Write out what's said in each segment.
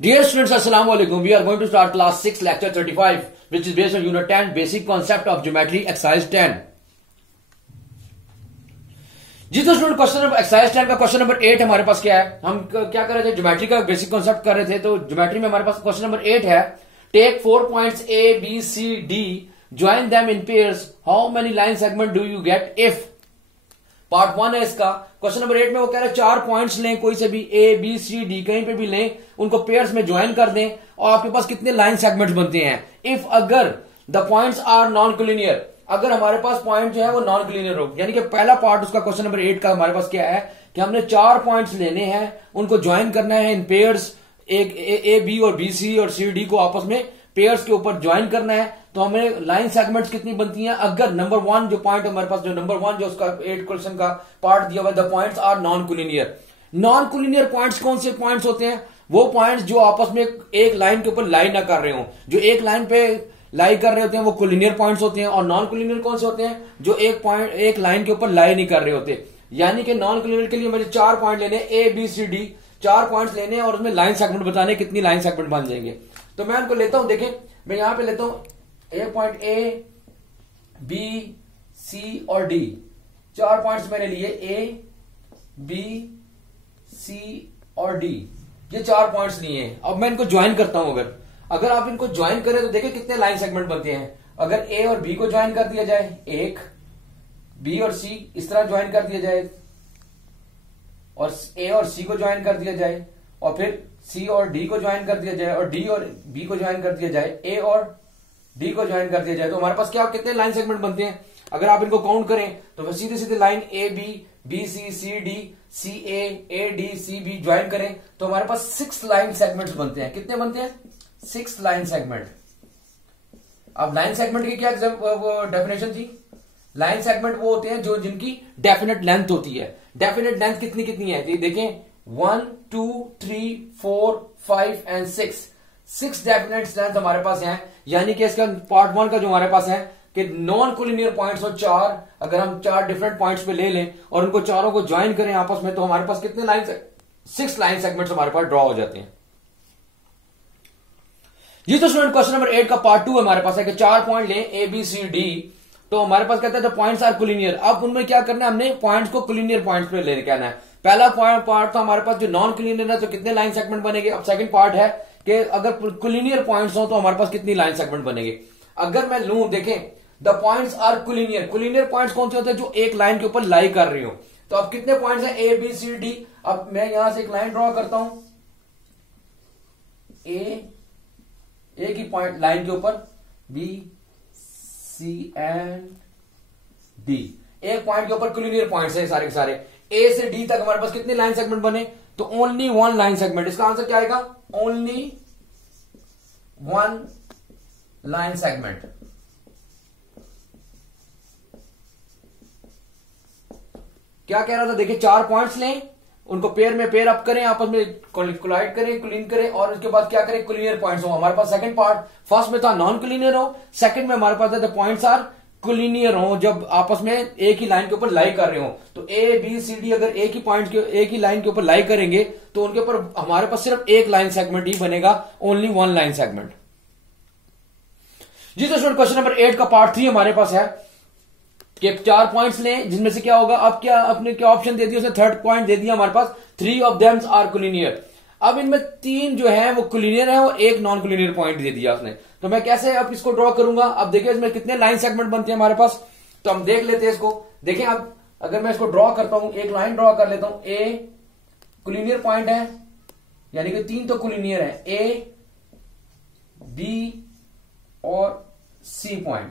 Dear students, Assalamu alaikum. We are going to start class 6, lecture 35, which is based on unit 10, basic concept of geometry, exercise 10. जी तो student question number exercise 10 का question number 8 हमारे पास क्या है। हम क्या कर रहे थे, ज्योमेट्री का बेसिक कॉन्सेप्ट कर रहे थे। तो ज्योमेट्री में हमारे पास क्वेश्चन नंबर 8 है, take 4 points a b c d, join them in pairs, how many line segment do you get if. Part 1 है इसका। क्वेश्चन नंबर 8 में वो कह रहे हैं 4 पॉइंट्स लें, कोई से भी ए बी सी डी कहीं पे भी लें, उनको पेयर्स में ज्वाइन कर दें और आपके पास कितने लाइन सेगमेंट्स बनते हैं। इफ अगर the points are non collinear, अगर हमारे पास पॉइंट जो है वो नॉन कोलिनियर हो, यानी कि पहला पार्ट उसका क्वेश्चन नंबर 8 का हमारे पास क्या है कि हमने 4 पॉइंट्स लेने हैं, उनको ज्वाइन करना है इन पेयर्स, एक ए बी और बी सी और सी डी को आपस में पेयर्स के ऊपर ज्वाइन करना है। तो हमें लाइन सेगमेंट्स कितनी बनती हैं अगर नंबर 1 जो पॉइंट हमारे पास, जो नंबर 1 जो उसका 8 क्वेश्चन का पार्ट दिया हुआ, the points are non collinear. Non collinear points कौन से पॉइंट्स होते हैं? वो पॉइंट्स जो आपस में एक लाइन के ऊपर लाई ना कर रहे हो, जो एक लाइन पे लाई कर रहे होते हैं वो कोलिनियर पॉइंट्स होते हैं। और नॉन कोलिनियर कौन से होते हैं? जो एक लाइन के ऊपर लाई नहीं कर रहे होते। यानी कि नॉन कोलिनियर के लिए मुझे 4 पॉइंट लेने, a b c d 4 points लेने हैं और उसमें लाइन सेगमेंट बताने कितनी लाइन सेगमेंट बन जाएंगे। तो मैं उनको लेता हूं, देखें मैं यहां पे लेता हूं ए पॉइंट ए बी सी और डी, 4 पॉइंट्स मैंने लिए, ए बी सी और डी, ये 4 पॉइंट्स लिए हैं। अब मैं इनको ज्वाइन करता हूं। अगर आप इनको ज्वाइन करें तो देखिए कितने लाइन सेगमेंट बनते हैं। अगर ए और बी को ज्वाइन कर दिया जाए, एक बी और सी इस तरह ज्वाइन कर दिया जाए, और ए और सी को ज्वाइन कर दिया जाए, और फिर सी और डी को ज्वाइन कर दिया जाए, और डी और बी को ज्वाइन कर दिया जाए, ए और डी को ज्वाइन कर दिया जाए, तो हमारे पास क्या कितने लाइन सेगमेंट बनते हैं। अगर आप इनको काउंट करें तो सीधे सीधे line a b c c d c a d c b join करें तो हमारे पास 6 लाइन सेगमेंट्स बनते हैं। कितने बनते हैं? 6 लाइन सेगमेंट। अब लाइन सेगमेंट की क्या डेफिनेशन थी? लाइन सेगमेंट वो होते हैं जो जिनकी डेफिनेट लेंथ होती है। डेफिनेट लेंथ कितनी कितनी है? देखें 1 2 3 4 5 एंड 6 डेफिनेट लेंथ हमारे पास है। यानी कि इसका पार्ट 1 का जो हमारे पास है कि नॉन कोलिनियर पॉइंट्स हो 4, अगर हम 4 डिफरेंट पॉइंट्स पे ले लें और उनको चारों को ज्वाइन करें आपस में तो हमारे पास कितने लाइन 6 लाइन सेगमेंट्स हमारे पास ड्रॉ हो जाते हैं। जी तो स्टूडेंट क्वेश्चन नंबर 8 का पार्ट 2 हमारे पास है कि 4 पॉइंट लें ए बी सी डी, तो हमारे पास कहता है द पॉइंट्स आर कोलिनियर। अब उनमें क्या करना है, हमने पॉइंट्स को कोलिनियर पॉइंट्स पे लेने कहना है। पहला पार्ट तो हमारे पास जो नॉन कोलिनियर है तो कितने लाइन सेगमेंट बनेंगे। अब सेकंड पार्ट है कि अगर कोलिनियर पॉइंट्स हो तो हमारे पास कितनी लाइन सेगमेंट बनेंगे। अगर मैं लूं, देखें the points are collinear, collinear points कौन से होते हैं? जो एक लाइन के ऊपर लाई कर रही हो। तो अब कितने पॉइंट्स हैं? A b c d. अब मैं यहां से एक लाइन ड्रॉ करता हूं, ए की पॉइंट लाइन के ऊपर बी सी एंड डी, एक पॉइंट के ऊपर कोलिनियर पॉइंट्स हैं सारे के सारे। ए से डी तक हमारे पास कितने लाइन सेगमेंट बने? तो ओनली 1 लाइन सेगमेंट। इसका आंसर क्या आएगा? Only 1 line segment. क्या कह रहा था? देखिए 4 पॉइंट्स लें, उनको पेयर में पेयर अप करें, आपस में कोलाइड करें, कोलिन करें, और उसके बाद क्या करें? कोलिनियर पॉइंट्स हो। हमारे पास सेकंड पार्ट, फर्स्ट में था नॉन कोलिनियर हो, सेकंड में हमारे पास था द पॉइंट्स आर कोलिनियर हो, जब आपस में एक ही लाइन के ऊपर लाई कर रहे हो। तो ए बी सी डी अगर एक ही लाइन के ऊपर लाई करेंगे तो उनके ऊपर हमारे पास सिर्फ एक लाइन सेगमेंट ही बनेगा, ओनली 1 लाइन सेगमेंट। जी तो स्टूडेंट क्वेश्चन नंबर 8 का पार्ट 3 हमारे पास है कि 4 पॉइंट्स लें, जिनमें से क्या होगा, अब क्या अपने क्या ऑप्शन दे दिया उसने? थर्ड पॉइंट दे दिया हमारे पास, 3 ऑफ देम्स आर कोलिनियर। अब इनमें 3 जो है वो कोलिनियर है और एक नॉन कोलिनियर पॉइंट दे दिया उसने। तो मैं कैसे अब इसको ड्रॉ करूंगा? अब देखिए इसमें कितने लाइन सेगमेंट बनते हैं हमारे पास, तो हम देख लेते हैं इसको। देखें अब अगर मैं इसको ड्रॉ करता हूं, एक लाइन ड्रॉ कर लेता हूं, ए कोलिनियर पॉइंट है, यानी कि 3 तो कोलिनियर है, ए बी और सी पॉइंट,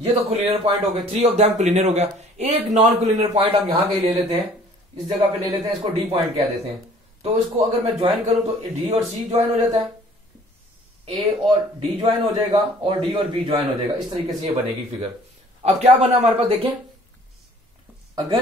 ये तो कोलिनियर पॉइंट हो गए, 3 ऑफ देम कोलिनियर हो गया। एक नॉन कोलिनियर पॉइंट हम यहां कहीं ले लेते हैं, इस जगह पे ले लेते हैं, इसको डी पॉइंट कह देते हैं। तो इसको अगर मैं ज्वाइन करूं तो डी और सी ज्वाइन हो जाता है, ए और डी ज्वाइन हो जाएगा, और डी और बी ज्वाइन हो जाएगा। इस तरीके से ये बनेगी फिगर। अब क्या बना हमारे पास, देखें अगर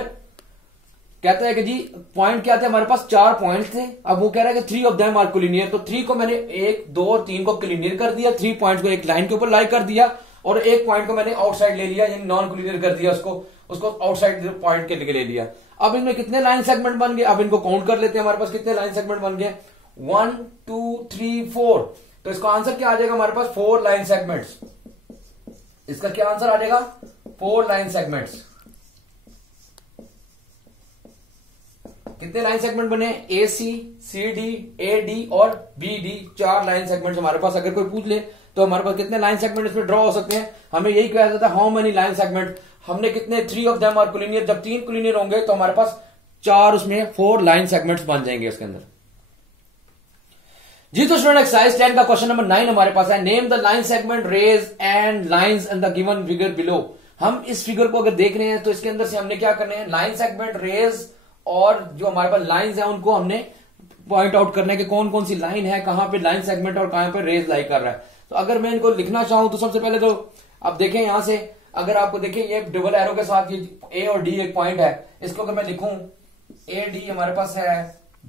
कहता है कि जी पॉइंट क्या थे हमारे पास, 4 पॉइंट थे। अब वो कह रहा है कि 3 ऑफ देम आर कोलिनियर, तो 3 को मैंने 1 2 और 3 को कोलिनियर कर दिया, 3 पॉइंट्स को एक लाइन के ऊपर लाई कर दिया, और एक पॉइंट को मैंने आउटसाइड ले लिया, यानी नॉन कोलिनियर कर दिया, उसको आउटसाइड पॉइंट के लिए ले लिया। अब इनमें कितने लाइन सेगमेंट बन गए? अब इनको काउंट कर लेते हैं, हमारे पास कितने लाइन सेगमेंट बन गए? 1 2 3 4। तो इसका आंसर क्या आ जाएगा हमारे पास 4 लाइन सेगमेंट्स। इसका क्या आंसर आ जाएगा 4 लाइन सेगमेंट्स। कितने लाइन सेगमेंट बने ए सी सी डी ए डी और बी डी, 4 लाइन सेगमेंट्स हमारे पास। अगर कोई पूछ ले तो हमारे पास कितने लाइन सेगमेंट इसमें ड्रॉ हो सकते हैं, हमें यही कहा जाता है हाउ मेनी लाइन सेगमेंट। हमने कितने 3 ऑफ देम आर कोलिनियर, जब 3 कोलिनियर होंगे तो हमारे पास 4 उसमें 4 लाइन सेगमेंट्स बन जाएंगे इसके अंदर। जी तो स्टूडेंट एक्सरसाइज 10 का क्वेश्चन नंबर 9 हमारे पास है, name the line segment rays and lines in the given figure below. हम इस फिगर को अगर देख रहे हैं तो इसके अंदर से हमने क्या करना है, लाइन सेगमेंट रेज और जो हमारे पास लाइंस है उनको हमने पॉइंट आउट करना है कि कौन कौन सी लाइन है, कहां पे लाइन सेगमेंट और कहां पे रेज लाई कर रहा है। तो अगर मैं इनको लिखना चाहूं तो सबसे पहले तो आप देखें यहां से, अगर आपको देखें ये डबल एरो के साथ ये ए और डी एक पॉइंट है, इसको अगर मैं लिखूं ए डी हमारे पास है,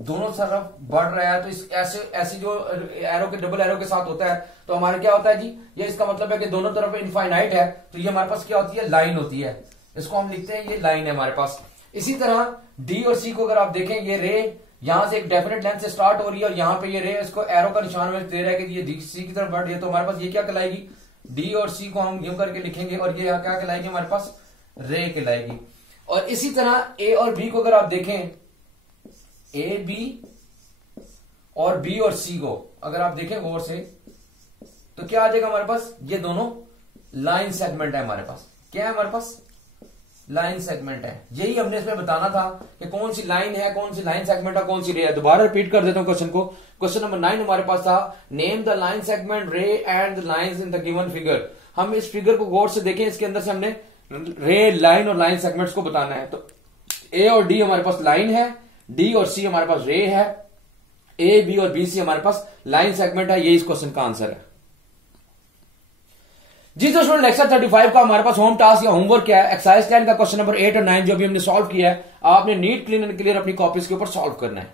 दोनों तरफ बढ़ रहा है, तो इस ऐसे जो एरो के डबल एरो के साथ होता है तो हमारा क्या होता है जी, ये इसका मतलब है कि दोनों तरफ इनफाइनाइट है, तो ये हमारे पास क्या होती है, लाइन होती है। इसको हम लिखते हैं ये लाइन है हमारे पास। इसी तरह डी और सी को अगर आप देखें, ये रे यहां से एक डेफिनेट लेंथ से स्टार्ट हो रही है और यहां पे ये रे इसको एरो का निशान में दे रहा है कि ये सी की तरफ बढ़ रही है, तो हमारे पास ये क्या कहलाएगी, डी और सी को हम यूं करके लिखेंगे और ये क्या कहलाएगी हमारे पास, रे कहलाएगी। और इसी तरह ए और बी को अगर आप देखें, ए बी और बी और सी को अगर आप देखें गौर से तो क्या आ जाएगा हमारे पास, ये दोनों लाइन सेगमेंट है हमारे पास। क्या है हमारे पास, लाइन सेगमेंट है। यही हमने इसमें बताना था कि कौन सी लाइन है, कौन सी लाइन सेगमेंट है, कौन सी रे है। दोबारा रिपीट कर देता हूं क्वेश्चन को। क्वेश्चन नंबर 9 हमारे पास था, नेम द लाइन सेगमेंट रे and the lines in the given figure. हम इस फिगर को गौर से देखें, इसके अंदर से हमने रे, लाइन और लाइन सेगमेंट्स को बताना है। तो ए और डी हमारे पास लाइन है, डी और सी हमारे पास रे है, ए बी और बी सी हमारे पास लाइन सेगमेंट है। ये इस क्वेश्चन का आंसर है जी। तो स्टूडेंट लेक्चर 35 का हमारे पास होम टास्क या होमवर्क क्या है, एक्सरसाइज 10 का क्वेश्चन नंबर 8 और 9 जो भी हमने सॉल्व किया है, आपने नीट क्लीन एंड क्लियर अपनी कॉपीज के ऊपर सॉल्व करना है।